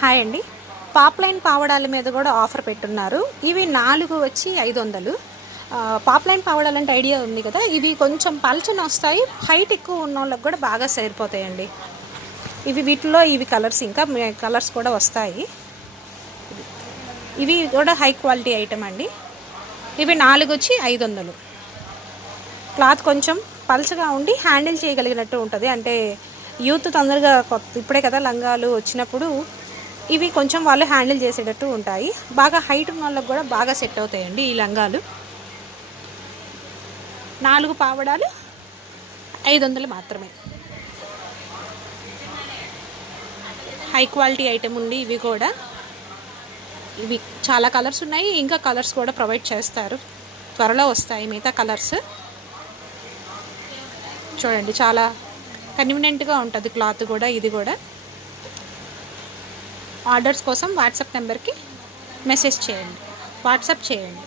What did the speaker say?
Hi అండి. Poplin పావడాల మీద కూడా ఆఫర్ పెట్టున్నారు. ఇవి 4 వచ్చి 500. పాప్లైన్ పావడాలంటే ఐడియా ఉంది కదా, ఇవి కొంచెం పల్చన వస్తాయి. హైట్ ఎక్కువ ఉన్న వాళ్ళకి కూడా బాగా సరిపోతాయండి. వీటిలో కలర్స్, ఇంకా కలర్స్ కూడా వస్తాయి. ఇవి కూడా హై క్వాలిటీ ఐటమ్ అండి. ఇవి 4 వచ్చి 500. క్లాత్ కొంచెం పల్చగా ఉండి హ్యాండిల్ చేయగలిగినట్టు ఉంటుంది. అంటే యూత్ తొందరగా ఇప్పుడే కదా లంగాలు వచ్చినప్పుడు ఇవి కొంచెం వాళ్ళు హ్యాండిల్ చేసేటట్టు ఉంటాయి. బాగా హైట్ ఉన్న వాళ్ళకి కూడా బాగా సెట్ అవుతాయండి ఈ లంగాలు. 4 పావడాలు 500 మాత్రమే. హై క్వాలిటీ ఐటమ్ ఉంది. ఇవి చాలా కలర్స్ ఉన్నాయి. ఇంకా కలర్స్ కూడా ప్రొవైడ్ చేస్తారు. త్వరలో వస్తాయి మిగతా కలర్స్. చూడండి, చాలా కన్వీనియంట్గా ఉంటుంది క్లాత్ కూడా. ఇది కూడా ఆర్డర్స్ కోసం వాట్సాప్ నెంబర్కి వాట్సాప్ చేయండి.